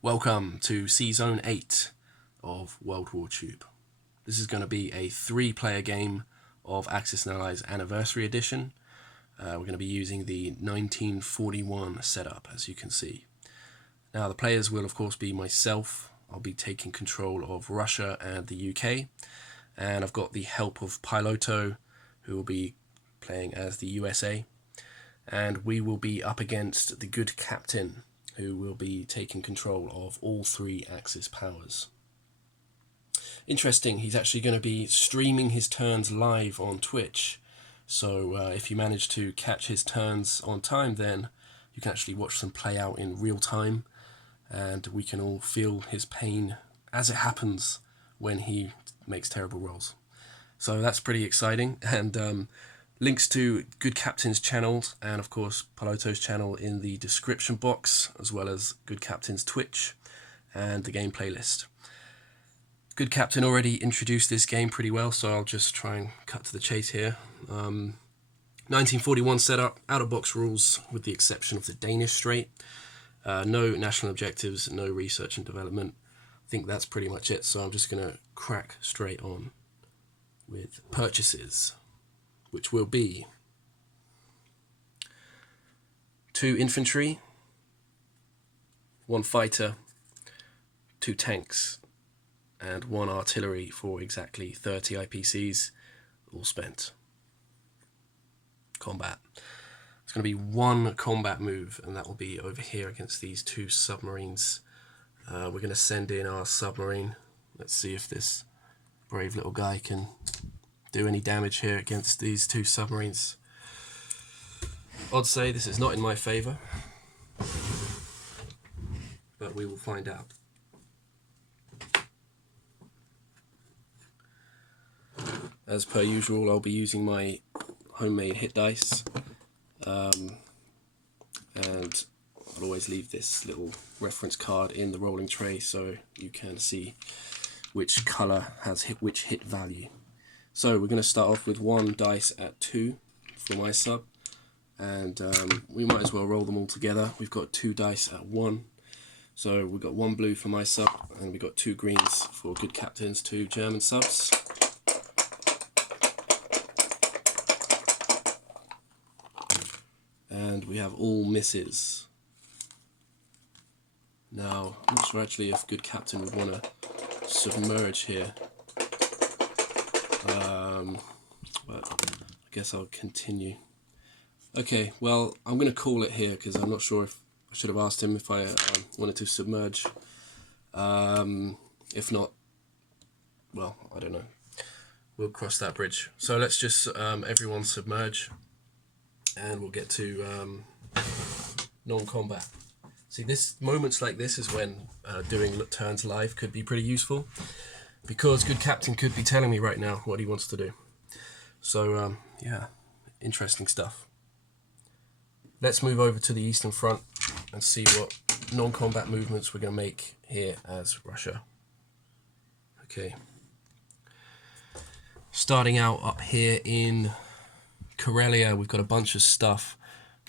Welcome to sz8 of WWTube. This is going to be a 3-player game of Axis and Allies Anniversary Edition. We're going to be using the 1941 setup, as you can see. Now the players will of course be myself. I'll be taking control of Russia and the UK, and I've got the help of Piloto, who will be playing as the USA, and we will be up against the good captain, who will be taking control of all 3 Axis powers. Interesting, he's actually going to be streaming his turns live on Twitch, so if you manage to catch his turns on time, then you can actually watch them play out in real time, and we can all feel his pain as it happens when he makes terrible rolls. So that's pretty exciting, and links to Good Captain's channels and of course Piloto's channel in the description box, as well as Good Captain's Twitch and the game playlist. Good Captain already introduced this game pretty well, so I'll just try and cut to the chase here. 1941 setup, out-of-box rules with the exception of the Danish Strait. No national objectives, no research and development. I think that's pretty much it, so I'm just going to crack straight on with purchases, which will be 2 infantry, 1 fighter, 2 tanks, and 1 artillery for exactly 30 IPCs, all spent. Combat. It's going to be 1 combat move, and that will be over here against these 2 submarines. We're going to send in our submarine. Let's see if this brave little guy can do any damage here against these 2 submarines. Odds say this is not in my favour, but we will find out. As per usual, I'll be using my homemade hit dice, and I'll always leave this little reference card in the rolling tray so you can see which colour has which hit value. So we're going to start off with 1 dice at 2 for my sub, and we might as well roll them all together. We've got 2 dice at 1, so we've got 1 blue for my sub, and we've got 2 greens for Good Captain's 2 German subs. And we have all misses. Now, I'm not sure actually if Good Captain would want to submerge here. But I guess I'll continue. Okay, well, I'm going to call it here because I'm not sure if I should have asked him if I wanted to submerge. If not, well, I don't know. We'll cross that bridge. So let's just everyone submerge, and we'll get to non-combat. See, moments like this is when doing turns live could be pretty useful, because Good Captain could be telling me right now what he wants to do. So yeah, interesting stuff. Let's move over to the Eastern Front and see what non-combat movements we're going to make here as Russia. Okay. Starting out up here in Karelia, we've got a bunch of stuff.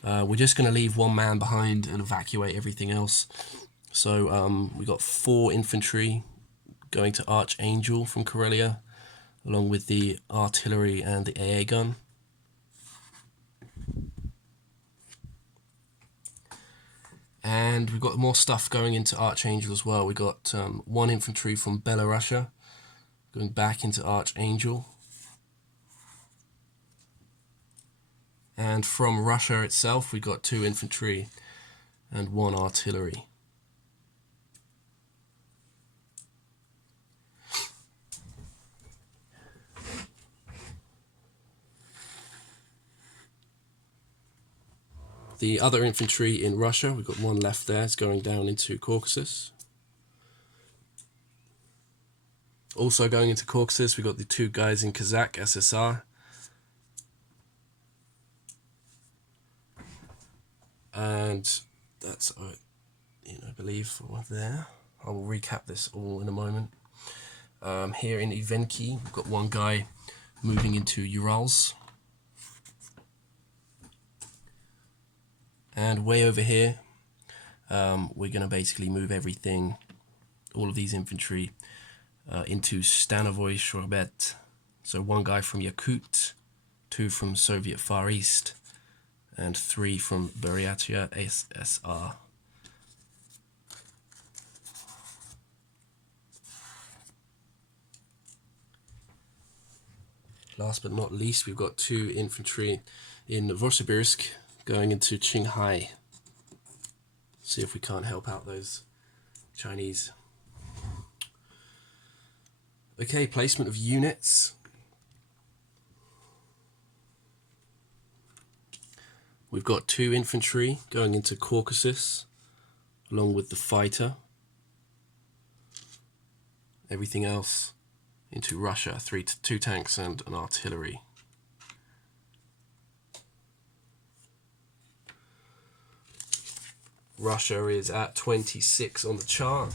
We're just going to leave 1 man behind and evacuate everything else. So we've got 4 infantry going to Archangel from Karelia, along with the artillery and the AA gun. And we've got more stuff going into Archangel as well. We've got 1 infantry from Belarus going back into Archangel. And from Russia itself, we've got 2 infantry and 1 artillery. The other infantry in Russia, we've got 1 left there, it's going down into Caucasus. Also going into Caucasus, we've got the 2 guys in Kazakh SSR. And that's it, I believe, there. I will recap this all in a moment. Here in Ivenki, we've got 1 guy moving into Urals. And way over here, we're going to basically move everything, all of these infantry, into stanovoy shrorbet. So 1 guy from Yakut, 2 from Soviet Far East, and 3 from Buryatia SSR. Last but not least, we've got 2 infantry in Novosibirsk going into Qinghai. See if we can't help out those Chinese. Okay, placement of units. We've got 2 infantry going into Caucasus, along with the fighter. Everything else into Russia, 2 tanks and an artillery. Russia is at 26 on the chart.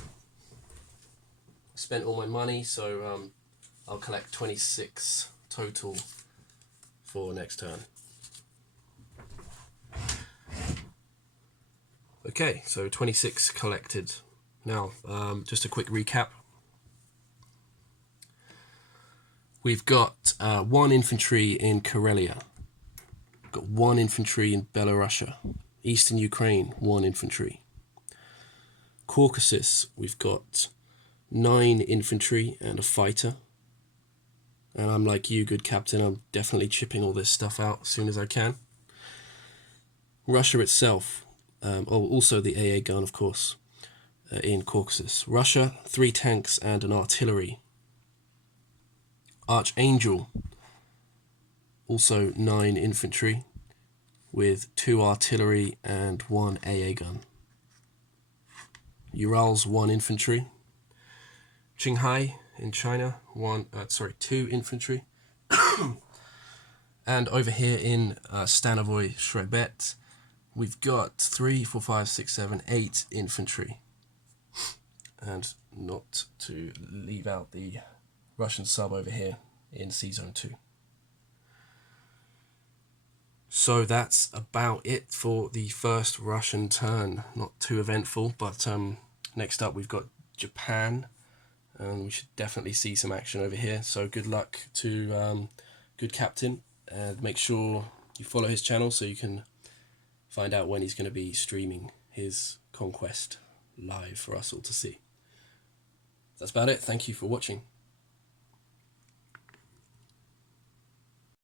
Spent all my money, so I'll collect 26 total for next turn. Okay, so 26 collected. Now, just a quick recap. We've got 1 infantry in Karelia. We've got 1 infantry in Belarusia. Eastern Ukraine, 1 infantry. Caucasus, we've got 9 infantry and a fighter. And I'm like you, good captain, I'm definitely chipping all this stuff out as soon as I can. Russia itself, also the AA gun, of course, in Caucasus. Russia, 3 tanks and an artillery. Archangel, also 9 infantry with 2 artillery and 1 AA gun. Urals, 1 infantry. Qinghai in China, 2 infantry. And over here in Stanovoy Shrebet, we've got 3, 4, 5, 6, 7, 8 infantry. And not to leave out the Russian sub over here in sz8 2. So that's about it for the first Russian turn. Not too eventful, but next up we've got Japan, and we should definitely see some action over here. So good luck to good captain, and make sure you follow his channel so you can find out when he's going to be streaming his conquest live for us all to see. That's about it. Thank you for watching.